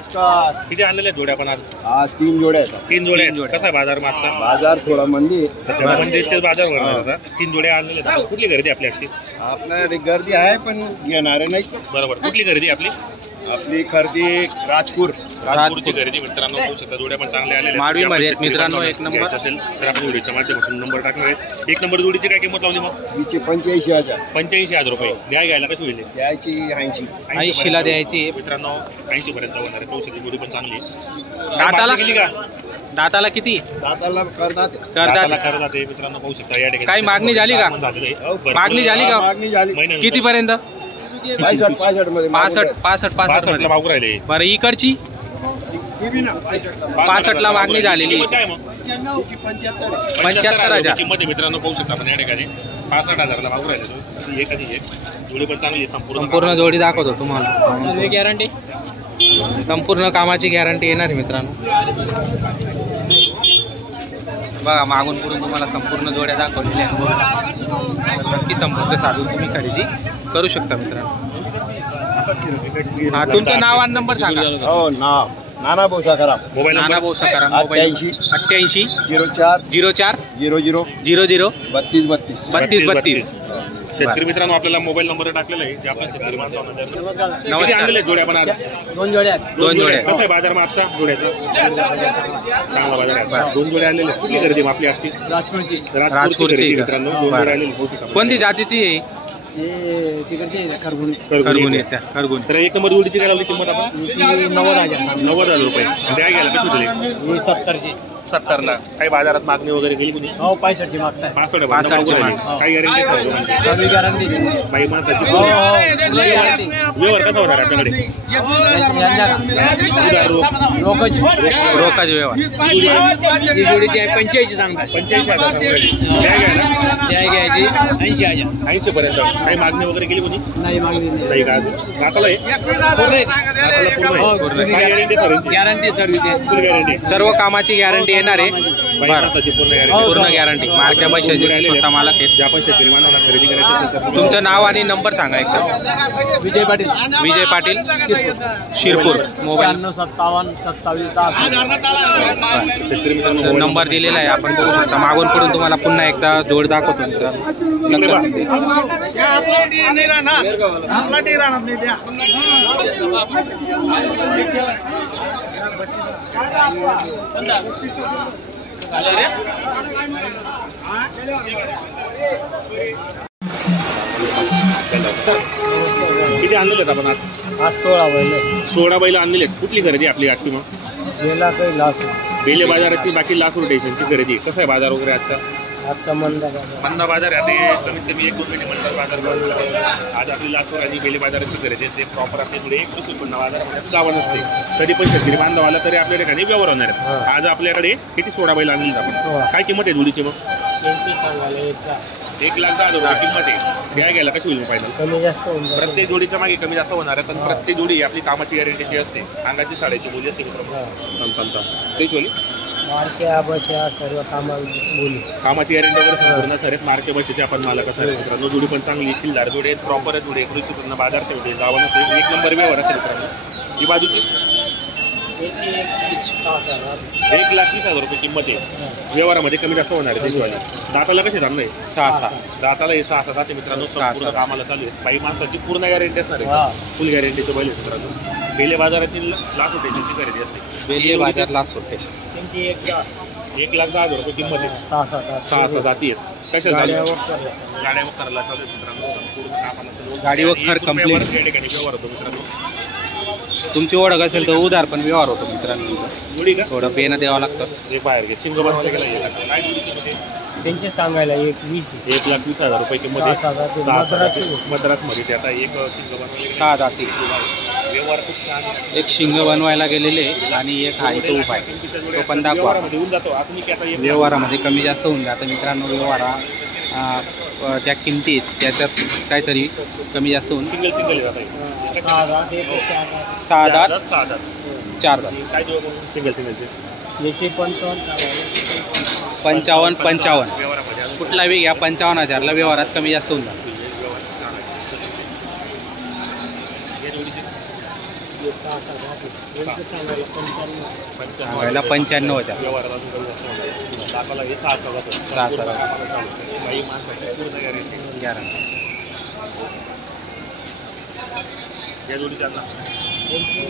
नमस्कार. किती आणलेल्या जोड्या आपण आज? आज 3 जोड्या आहेत. 3 जोड्या आहेत. कसा आहे बाजार मागचा? बाजार थोडा मंदी आहे. सध्या मंदीचेच बाजार भरणार आता. 3 जोड्या आणलेल्या आहेत. कुठली खरेदी आपली आजची? आपल्याकडे गर्दी आहे पण घेणारे नाही. बरोबर. कुठली खरेदी आपली? आपली खरेदी राजपूरची खरेदी मित्रांनो. पाहू शकता जोड्या पण चांगल्या आलेल्या माडवीमध्ये मित्रांनो. एक नंबर असेल तर आपण जोडीच्या माध्यमातून नंबर टाकणार आहे. 1 नंबर जोडीची काय किंमत लावली मग? हिचे 85,000. 85,000 रुपये. घ्यायला कशी होईल? द्यायची 80. 80ला द्यायची मित्रांनो. 80 पर्यंत होणार आहे. पाहू शकता जोडी पण चांगली आहे. दाताला गेली का? दाताला किती दाताला करतात. करतात मित्रांनो. पाहू शकता या ठिकाणी काही मागणी झाली का? मागणी झाली का? मागणी झाली. किती पर्यंत? 65 मध्ये 65 भाव राहिले. बरं इकडची 65ला मागणी झालेली. काय मग? 75,000 किंमत आहे मित्रांनो. पाहू शकता आपण या ठिकाणी 65,000ला भाव राहिले. एक आणि एक जोडी पण चांगली आहे. संपूर्ण जोडी दाखवतो तुम्हाला. गॅरंटी संपूर्ण कामाची गॅरंटी येणार आहे मित्रांनो. बघा मागून पुढून तुम्हाला संपूर्ण जोड्या दाखवलेल्या आहेत. नक्की संपर्क साधून तुम्ही खरेदी करू शकता मित्रांनो. हा तुमचं नाव आणि नंबर सांगा. हो नाव नाना बोसाकरा. मोबाईल नाना भाऊ सकाराम. 88 88 04 04 00 00 32 32. शेतकरी मित्रांनो आपल्याला मोबाईल नंबर टाकलेला आहे. जे आपण शेतकरी बांधवांना किती आणलेले जोड्या आपण आज? 2 जोड्या. कसं आहे बाजार मग आजचा जोड्याचा? चांगला बाजार आहे. 2 जोड्या आणलेल्या. कुठली खरेदी मग आपली आजची? राजपूरची मित्रांनो. 2 जोड्या आणलेली. पाहू शकता. कोणती जातीची आहे? खरगुणी. तर 1 नंबर जोडीची काय लावली किंमत आपण? 90,000 रुपये. द्या घ्यायला कशी दिली? 70ला. काही बाजारात मागणी वगैरे केली कुणी? 65ची मागताय. 65ची काही गॅरंटी? बाई माणसाची व्यवहार कसा होणार आपल्याकडे? रोखाचे व्यवहार. जोडीची 85 सांगतात. 85,000 घ्यायची 80,000. 80 पर्यंत. काही मागणी वगैरे केली कुणी? नाही मागणी नाही का अजून? दाताला आहे? Guarantee service. फुल गॅरंटी. सर्व कामाची गॅरंटी येणार आहे. पूर्ण गॅरंटी. मार्क्या पैशाची स्वतः मालक आहेत. जे आपण शेतकरी माणसाला खरेदी करायचं. तुमचं नाव आणि नंबर सांगा एकदा. विजय पाटील शिरपूर. मोबाईल 97 नंबर दिलेला आहे. आपण बघू शकता. मागून पुढून तुम्हाला पुन्हा एकदा जोड दाखवतो किती आणलेले आपण आज? 16 बैल आणलेले. कुठली खरेदी आपली आजची मग? बेले बाजाराची. बाकी लासूर स्टेशनची खरेदी. कसं आहे बाजार वगैरे आजचा? मंदा बाजार आहे. कमीत कमी 1-2 महिने मंदा बाजार. आज आपली लासूर आणि बेले बाजाराची खरेदी असते. प्रॉपर आपल्याकडे 1 उत्पन्न बाजारामध्ये गावा नसते. कधी पण शेतकरी बांधव आला तरी आपल्या ठिकाणी व्यवहार होणार आहेत. आज आपल्याकडे किती 16 बैल आणलेले आपण? काय किंमत आहे जोडीची मग? 1,10,000 रुपये किंमत आहे. घ्यायला कशी होईल फायनल? प्रत्येक जोडीच्या मागे कमी जास्त होणार आहे. पण प्रत्येक जोडी आपली कामाची गॅरंटीची असते. अंगाची साड्याची बोली असते मित्रांनो. तेच बोली सर्व कामाची गॅरंटी वगैरे संपूर्ण आहेत. मार्के बसेचे आपण मालक असतात मित्रांनो. जोडी पण चांगली किल्लार जोडी आहेत. प्रॉपर आहे जोडी. कृषी पूर्ण बाजार ठेवते. गावा नसते. 1 नंबर व्यवहार असेल मित्रांनो. ही बाजूची 1,20,000 रुपये किंमत आहे. व्यवहारामध्ये कमी जास्त होणार आहे. त्याची दाताला कसे थांबले? 6 दाताला हे 6 दाते मित्रांनो. संपूर्ण कामाला चालू आहे. बाई माणसाची पूर्ण गॅरंटी असणार आहे. फुल गॅरंटीचं बैल मित्रांनो. बेले बाजाराची लाख स्टेशनची खरेदी असते. बेले बाजार लासूर स्टेशन. 1,10,000 रुपये किंमत आहे. 6 जाती आहेत. कशा गाड्या वखरला चालू आहेत मित्रांनो. पूर्ण कामाला गाडी वखर कंप्लीट. या ठिकाणी व्यवहार होतो मित्रांनो. तुमची ओळख असेल तर उधार पण व्यवहार होतो मित्रांनो. जोडी का? थोडं पेनं द्यावं लागतं. हे बाहेर घे. शिंग बांधले गेला. त्यांचे सांगायला 1,20,000 रुपये किंमत आहे. मद्रासमध्ये ते आता एक शिंग बनवले. 6 दाती. व्यवहार खूप छान आहे. एक शिंग बनवायला गेलेले आणि एक हा इथं उभा आहे. तो पण दाखवा. व्यवहारामध्ये कमी जास्त होऊन जातं मित्रांनो. व्यवहारा ज्या किमती आहेत त्याच्यात काहीतरी कमी जास्त होऊन. सिंगल जात आहे. 6 दात 4 दात. काय सिंगलचे याचे 55 कुठला बी घ्या. 55,000ला व्यवहारात कमी जास्त होऊन जातं. व्यवहार यांचं सांगायला 95. सांगायला 95,000. व्यवहारात अजून कमी जास्त होणार. दाताला हे 6,000 होतं. 6,000. काही माणसाची पूर्ण गॅरंटी. गॅरंटी. या जोडीच्या ना यांचे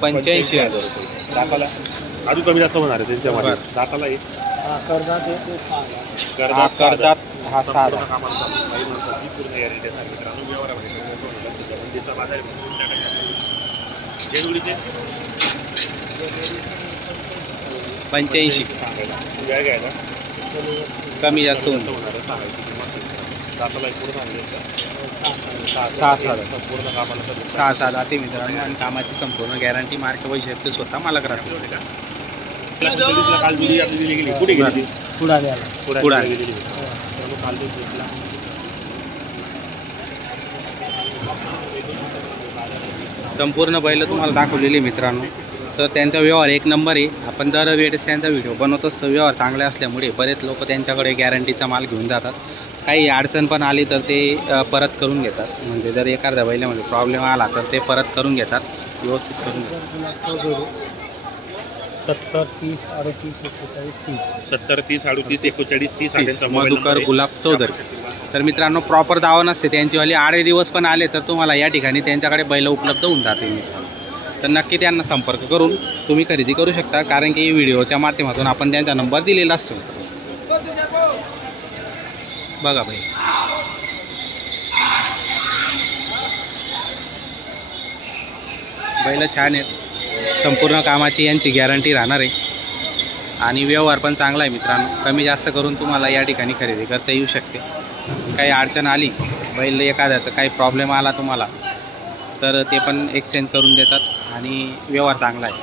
25,000. 85,000. रुपये. दाताला अजून कमी जास्त होणार आहे त्यांच्यामध्ये. बरं. दाताला हे करतात ते 6,000. हा करतात हा 6,000. कामाला चालू. काही माणसाची पूर्ण गॅरंटी आहे मित्रांनो. व्यवहारामध्ये कमी जास्त होणार आहे. त्याचा बाजार आहे. या जोडीचे 85. सांगायला वेळ घ्यायला कमी जास्त होऊन होणार आहे. सांगायची किंमत दाताला एक पूर्ण सांगितलं 6,000. पूर्ण कामाला 6,000 जाते मित्रांनो आणि कामाची संपूर्ण गॅरंटी मार्क वैशिष्ट्य स्वतः मालक राहतो. काल जोडी आपली दिली गेली. कुठे गेली ती? पुढाण्याला. पुढाण्याला गेली मित्रांनो. काल जोडी घेतला. संपूर्ण बैल तुम्हाला दाखवलेली मित्रांनो. तर त्यांचा व्यवहार एक नंबर आहे. आपण दरवेळेस त्यांचा व्हिडिओ बनवतो. व्यवहार चांगले असल्यामुळे बरेच लोक त्यांच्याकडे गॅरंटीचा माल घेऊन जातात. काही अडचण पण आली तर ते परत करून घेतात. म्हणजे जर एखाद्या बैलामध्ये प्रॉब्लेम आला तर ते परत करून घेतात. व्यवस्थित करून घेतात. 70 30 38 41 30. 70 30 38 41 30 मधुकर गुलाब चौधरी. तर मित्रांनो प्रॉपर दावा नसते त्यांचीवाली. 8 दिवस पण आले तर तुम्हाला या ठिकाणी त्यांच्याकडे बैल उपलब्ध होऊन जाते मित्रांनो. तर नक्की त्यांना संपर्क करून तुम्ही खरेदी करू शकता. कारण की व्हिडिओच्या माध्यमातून आपण त्यांचा नंबर दिलेला असतो. बघा भाई बैल छान आहेत. संपूर्ण कामाची यांची गॅरंटी राहणार आहे आणि व्यवहार पण चांगला आहे मित्रांनो. कमी जास्त करून तुम्हाला या ठिकाणी खरेदी करता येऊ शकते. काही अडचण आली बैल एखाद्याचं काही प्रॉब्लेम आला तुम्हाला तर ते पण एक्सचेंज करून देतात आणि व्यवहार चांगला आहे.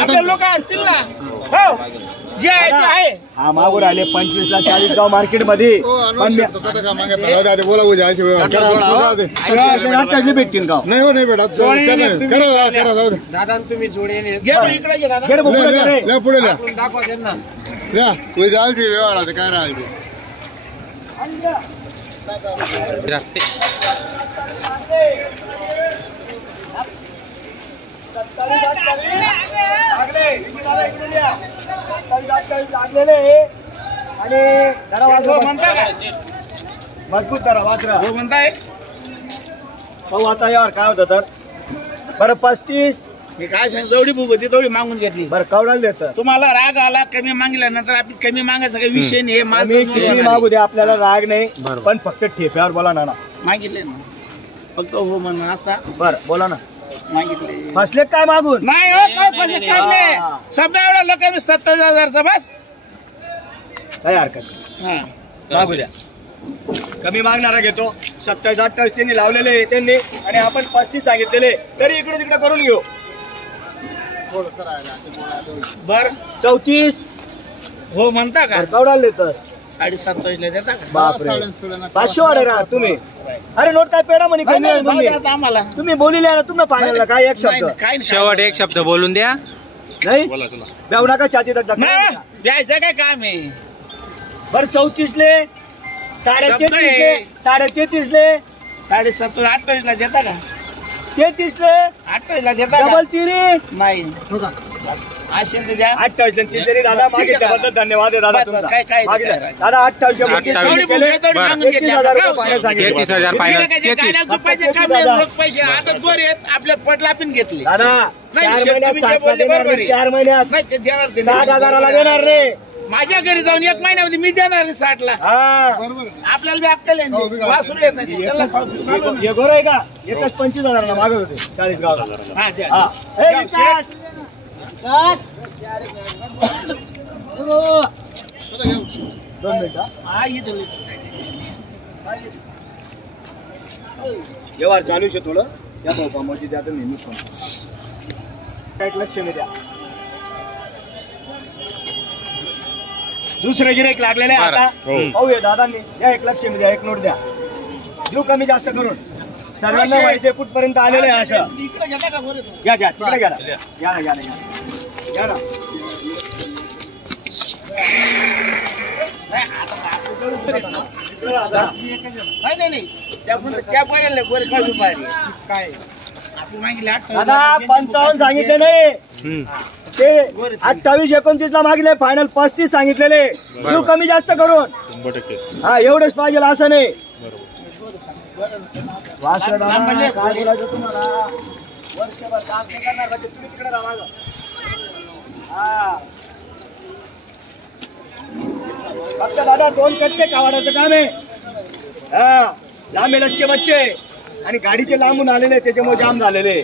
आपले लोक असतील ना हो जे आहे ते आहे. हा मागून आले 25 ला 40 गाव मार्केट मध्ये बोला भेटतील गाव नाही हो नाही भेटत. दादा तुम्ही जोडेने घे बरं, इकडे घे दादा. पुढे दाखवा त्यांना. व्यवहार काय राहायचे रस्ते आणि म्हणता काय मजबूत करा वाचरा हो म्हणताय. पाहू आता यार काय होतं तर. बरं 35. मी काय सांग जेवढी भूक होती तेवढी मागून घेतली. बरं कवडाला देत तुम्हाला राग आला कमी मागितल्यानंतर आपण कमी मागायचा काही विषय नाही. आम्ही किती मागू द्या आपल्याला राग नाही. पण फक्त ठेप्यावर बोला ना. मागितले ना फक्त हो म्हणून असा बरं बोला ना. मागितले फसले काय मागून नाही हो काय पैसे काढले शब्द एवढा लोकांनी 70,000चा बस. काही हरकत नाही. हा मागू द्या. कमी मागणारा घेतो. 27 28 त्यांनी लावलेले त्यांनी आणि आपण 35 सांगितलेले तरी इकडे तिकडे करून घेऊ. बर 34 हो म्हणता का कवडाला देतस 27.5 ला देता का बापरे 500 वाढे राहा तुम्ही. अरे नोट काय पेडा म्हणे कमी आहे तुम्ही. आम्हाला तुम्ही बोलिले ना तुम्ही फायनलला काय एक शब्द काय शेवट एक शब्द बोलून द्या. नाही बोला चला. बेव नका छाती तक द्यायचं काय काम आहे. बरं 34 ले 33.5 ले 33.5 ले 27 28 ला देता का 33 ले 28 ला देता का डबल तिरी नाही असेल तर द्या 28 ले तिरी दादा मागितल्याबद्दल धन्यवाद आहे दादा बस, तुमचा. काय- काय- मागितलं. काय- दादा 28 तेवढी भूक आहे, तेवढी बरं. मागून घेतली. 31,000 रुपये आता फायनल सांगितलं. 33,000 फायनल. तिला काय ते 33. गाड्या झोपायचे काम नाही, रोख पैसे आता गोरे आहेत आपल्या पटला पण घेतले दादा नाही, 4 शेठ, महिन्यात तुम्ही जे 7 ला बोलले देणार बरोबर नाही. आहे. 4 महिन्यात नाही ते देणार ते 60,000ला देणार रे. माझ्या घरी जाऊन 1 महिन्यामध्ये मी देणार आहे 60 ला हा आपल्याला बी अक्कल आहे. वासरू येत नाही त्याला खाऊ- हे गोर आहे का एकच 25,000ला मागत होते 40 गावाला. हा, द्या. हा हे विकास 2 मिनिटं हा, इथं- व्यवहार चालू आहे थोडं या भाऊ कामाची द्या तर नेहमी फोन एक लक्ष मी द्या. दुसरं गिरेक लागलेलं आहे आता पाहूया दादांनी द्या 1 लक्ष मी द्या 1 नोट द्या देऊ कमी जास्त करून सर्वांना माहिती आहे कुठपर्यंत आलेलं आहे असं. इकडे घेता का गोरे? घ्या घ्या तिकडे घ्या ना घ्या ना घ्या ना घ्या ना नाही, आता आपलं जेवढं गोरे आहेत ना, इकडे राहा जरा. नाही नाही नाही त्या पर्यंत गोरे काय पाहिजे काय आपण मागितले 28. दादा 55 सांगितले नाही, हम्म. ते 28-29 ला मागितले, फायनल 35 सांगितलेले. देऊ कमी जास्त करून. 100%. हा एवढेच पाहिजे असं नाही. बरोबर. वासरे दादा काय बोलायचं तुम्हाला, वर्षभर काम नाही करणार म्हणजे तुम्ही तिकडे राहा मागं. हा फक्त दादा 2 कट्टे कावाडाचं काम आहे. हा लांब लचके बच्चे आणि गाडीचे लांबून आलेले त्याच्यामुळे जाम झालेले.